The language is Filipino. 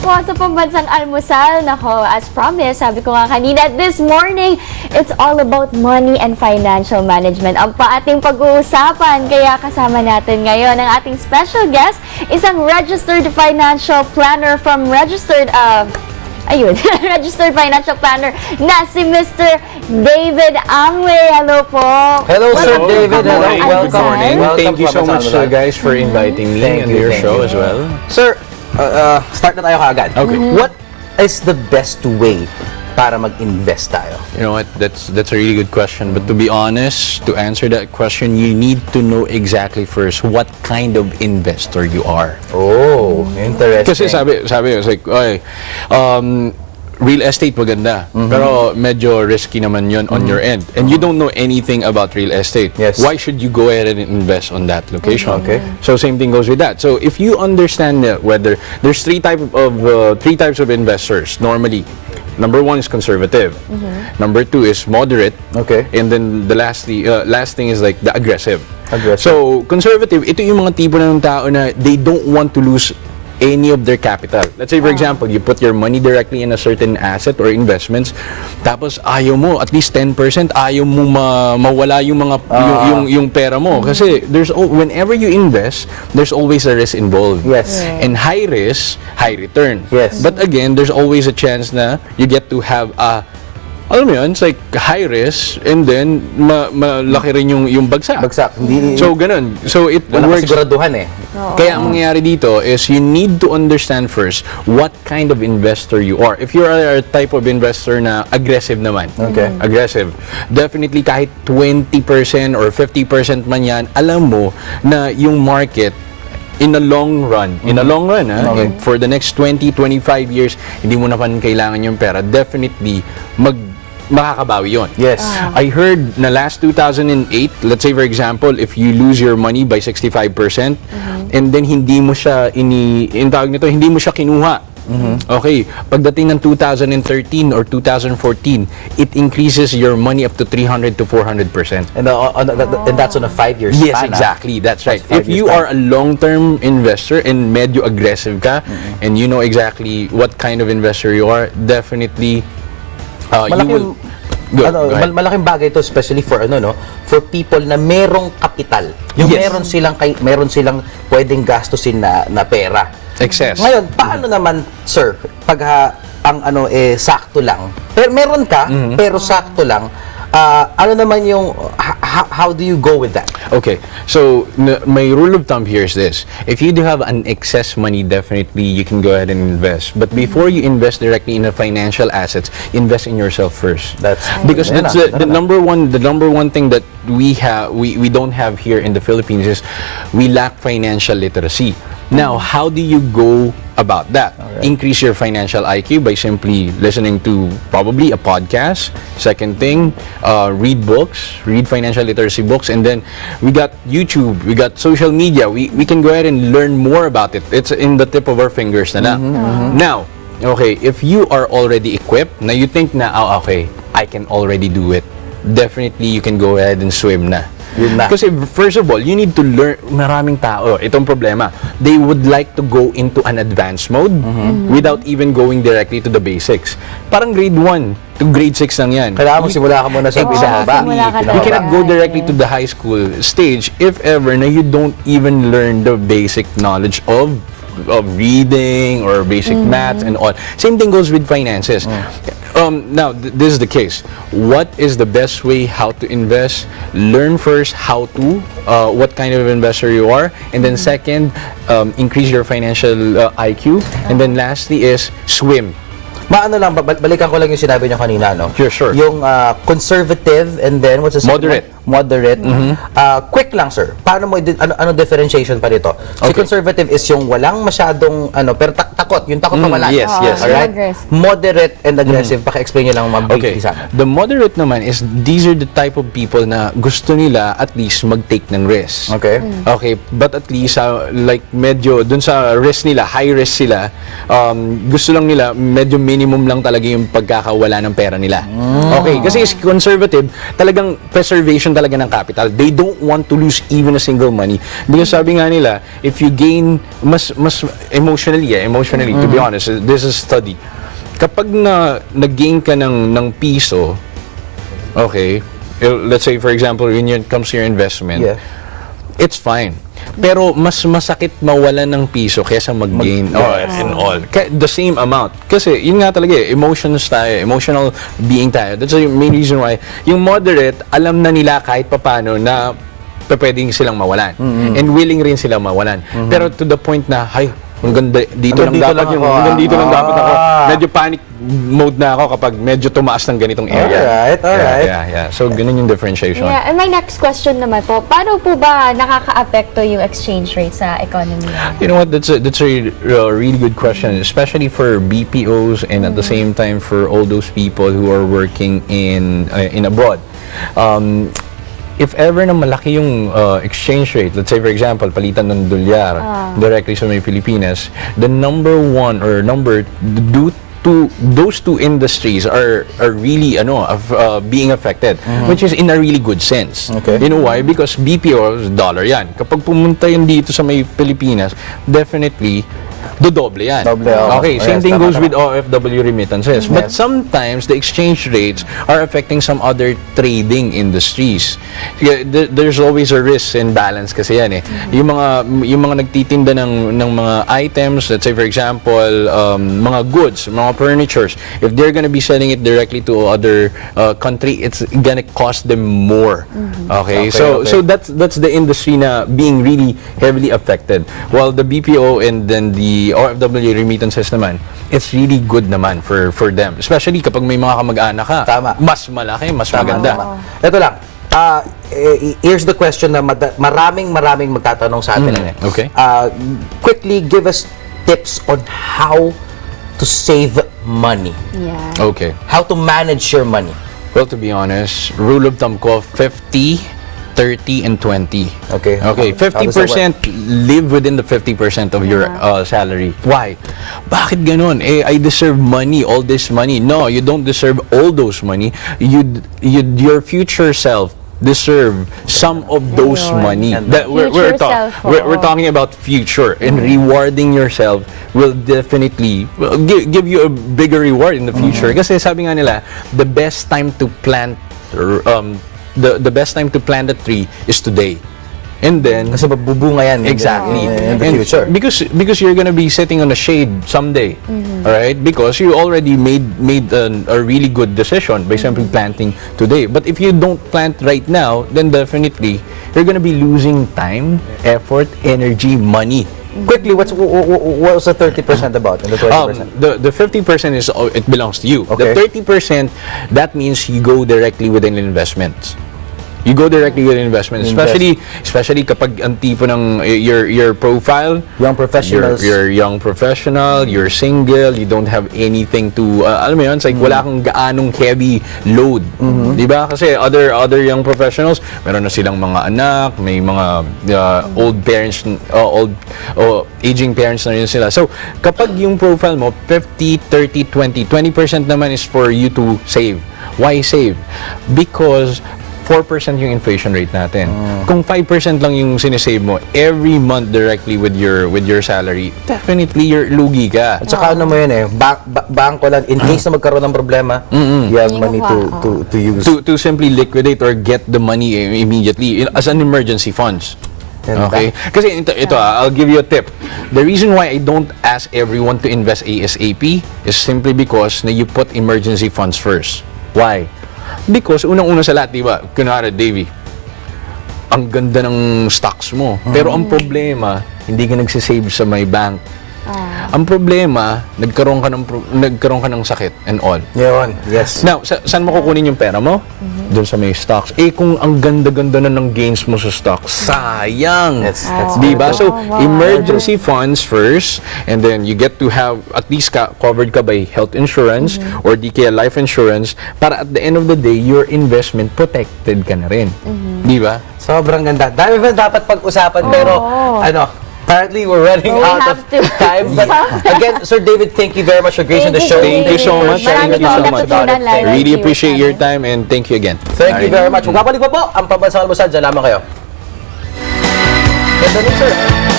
po sa Pambansang Almusal. Nako, as promised, sabi ko nga kanina, this morning, it's all about money and financial management. Ang ating pag-uusapan, kaya kasama natin ngayon ang ating special guest, isang registered financial planner from registered financial planner na si Mr. David Angway. Hello po. Hello, Sir David. Hello. Good Welcome. Thank you so much, guys, for inviting me on your show as well. Sir, start na tayo kaagad. Okay. What is the best way para mag-invest tayo? You know what? That's a really good question. But to be honest, to answer that question, you need to know exactly first what kind of investor you are. Oh, interesting. Kasi sabi it's like, okay, real estate maganda, pero medyo risky naman yun on your end. And you don't know anything about real estate. Yes. Why should you go ahead and invest on that location? Okay. So same thing goes with that. So if you understand whether there's three types of investors normally. Number one is conservative. Number two is moderate. Okay. And then the last thing is like the aggressive. Aggressive. So conservative, ito yung mga tipo ng tao na they don't want to lose any of their capital. Let's say, for example, you put your money directly in a certain asset or investments, tapos ayaw mo, at least 10%, ayaw mo mawala yung mga yung pera mo. Kasi whenever you invest, there's always a risk involved. Yes. And high risk, high return. Yes. But again, there's always a chance na you get to have alam mo yun, it's like high risk and then malaki rin yung bagsak. Bagsak. Hindi, So ganun. So it wala works. kasiguraduhan eh. Kaya ang mangyayari dito is you need to understand first what kind of investor you are. If you are a type of investor na aggressive naman, Okay. aggressive, definitely kahit 20% or 50% man yan, alam mo na yung market in the long run, Okay. for the next 20-25 years, hindi mo na pa kailangan yung pera, definitely makakabawi yun. Yes. I heard na last 2008, let's say for example, if you lose your money by 65% and then hindi mo siya hindi mo siya kinuha. Okay, pagdating ng 2013 or 2014, it increases your money up to 300 to 400%. And that's on a 5-year span. Yes, exactly. That's right. That's 5 If you years are a long-term investor and medyo aggressive ka, and you know exactly what kind of investor you are, definitely you will. Go ahead. Malaking bagay ito, especially for for people na merong kapital. Yung Yes. meron silang pwedeng gastusin na pera. Excess. Ngayon, paano naman, sir, pag ang sakto lang. Pero meron ka, pero sakto lang. Ano naman yung how do you go with that? Okay, so my rule of thumb here is this: if you do have an excess money, definitely you can go ahead and invest. But before you invest directly in the financial assets, invest in yourself first. That's because that's the number one thing that we don't have here in the Philippines is we lack financial literacy. Now, how do you go about that? Okay. Increase your financial IQ by simply listening to probably a podcast. Second thing, read books, read financial literacy books, and then we got YouTube, we got social media. We can go ahead and learn more about it. It's in the tip of our fingers na lang. Now, okay, if you are already equipped, na you think na, okay, I can already do it, definitely you can go ahead and swim na. Yun na. Kasi first of all, you need to learn. Maraming tao, itong problema, they would like to go into an advanced mode without even going directly to the basics. Parang grade 1 to grade 6 lang yan. Kailangan simula ka muna sa pinababa. simula ka You cannot go talaga. directly to the high school stage if ever na you don't even learn the basic knowledge of reading or basic maths and all. Same thing goes with finances. Now, this is the case. What is the best way how to invest? Learn first how to, what kind of investor you are. And then second, increase your financial IQ. And then lastly is swim. Maano lang, balikan ko lang yung sinabi niyo kanina, no? Sure. Yung conservative and then what's the second Moderate. one? Moderate. Quick lang, sir. Paano mo ano differentiation pa dito? Si Okay. conservative is yung walang masyadong pero takot, yung takot pawalan. yes. Alright? Aggressive. Moderate and aggressive. Paki-explain niyo lang Okay. mabilis sa akin. The moderate naman is these are the type of people na gusto nila at least mag-take ng risk. Okay? Okay, but at least like medyo dun sa risk nila, high risk sila, gusto lang nila medyo minimum lang talaga yung pagkakawala ng pera nila. Okay, kasi is conservative, talagang preservation allocation talaga ng capital. They don't want to lose even a single money. Because sabi nga nila, if you gain, mas emotionally, to be honest, this is study. Kapag nag-gain ka ng piso, okay, let's say for example, when it comes to your investment, it's fine. Pero mas masakit mawalan ng piso kaysa mag-gain and all. The same amount. Kasi yun nga talaga emotions tayo, emotional being tayo. That's the main reason why yung moderate, alam na nila kahit papano na pwedeng silang mawalan. And willing rin silang mawalan. Pero to the point na, hanggang dito lang dapat ako. Medyo panic mode na ako kapag medyo tumaas ng ganitong area. Alright. Yeah. So, ganun yung differentiation. Yeah, and my next question naman po, paano po ba nakaka-apekto yung exchange rate sa economy? You know what, that's a really good question, especially for BPOs and at the same time for all those people who are working in abroad. If ever na malaki yung exchange rate, let's say for example, palitan ng dolyar directly sa may Pilipinas, the those two industries are really being affected, which is in a really good sense. Okay. You know why? Because BPO dollar yan. Kapag pumunta yun dito sa may Pilipinas, definitely dodoble yan. Okay, same thing goes with OFW remittances. But sometimes the exchange rates are affecting some other trading industries. There's always a risk and balance kasi yan eh. Yung mga nagtitinda ng mga items, let's say for example, mga goods, mga furnitures, if they're gonna be selling it directly to other country, it's gonna cost them more. Okay. So that's the industry na being really heavily affected. While the BPO and then the OFW remittances naman, it's really good naman for them. Especially kapag may mga kamag-anak ka. Tama. Mas malaki, mas maganda. Ito lang. Here's the question na maraming magtatanong sa atin. Okay. Quickly, give us tips on how to save money. Yeah. Okay. How to manage your money. Well, to be honest, rule of thumb ko, 50, 30, and 20. Okay. Okay, 50% live within the 50% of your salary. Why? Bakit ganun? I deserve money, all this money. No, you don't deserve all those money. Your future self deserve some of those money. We're talking about future, and rewarding yourself will definitely give you a bigger reward in the future. Kasi sabi nga nila, the best time to plant the best time to plant a tree is today. And then Kasi magbubunga yan exactly in the future. Because you're gonna be sitting on a shade someday, all right? Because you already made a really good decision by simply planting today. But if you don't plant right now, then definitely you're gonna be losing time, effort, energy, money. Quickly, what was the 30% about and the 20%? The 50% is it belongs to you. Okay. The 30%, that means you go directly within investments. You go directly with investment, especially kapag ang tipo ng your profile, Young professionals. You're young professional, you're single, you don't have anything to alam mo yun, it's like wala kang gaanong heavy load. 'Di ba? Kasi other young professionals, meron na silang mga anak, may mga old parents, aging parents na rin sila. So, kapag yung profile mo 50, 30, 20% naman is for you to save. Why save? Because 4% yung inflation rate natin. Kung 5% lang yung sinesave mo every month directly with your salary, definitely you're lugi ka. At saka ano mo yun bangko lang, in case na magkaroon ng problema, you have money to use. To simply liquidate or get the money immediately as an emergency funds. Okay? Kasi ito I'll give you a tip. The reason why I don't ask everyone to invest ASAP is simply because na you put emergency funds first. Why? Because unang-una sa lahat, di ba, kunwari, Davey, ang ganda ng stocks mo. Pero ang problema, hindi ka nagsisave sa my bank. Ang problema, nagkaroon ka ng sakit and all. Yun, yes. Now, saan mo kukunin yung pera mo? Doon sa may stocks. Kung ang ganda-ganda na ng gains mo sa stocks, sayang. That's diba? So, emergency funds first, and then you get to have at least covered ka by health insurance or di kaya life insurance para at the end of the day, your investment protected ka na rin. Diba? Sobrang ganda. Dami ba dapat pag-usapan pero Apparently, we're running We out have of to. time. But again, Sir David, thank you very much for gracing the Thank show. you, Thank you so David. much. Marami Thank you so akong much. natutunan lalo. Really Thank you. appreciate your time and thank you again. Thank you very much. Magbabalik pa po ang Pambansang Almusal. Diyan lamang kayo. Ganda nun, sir.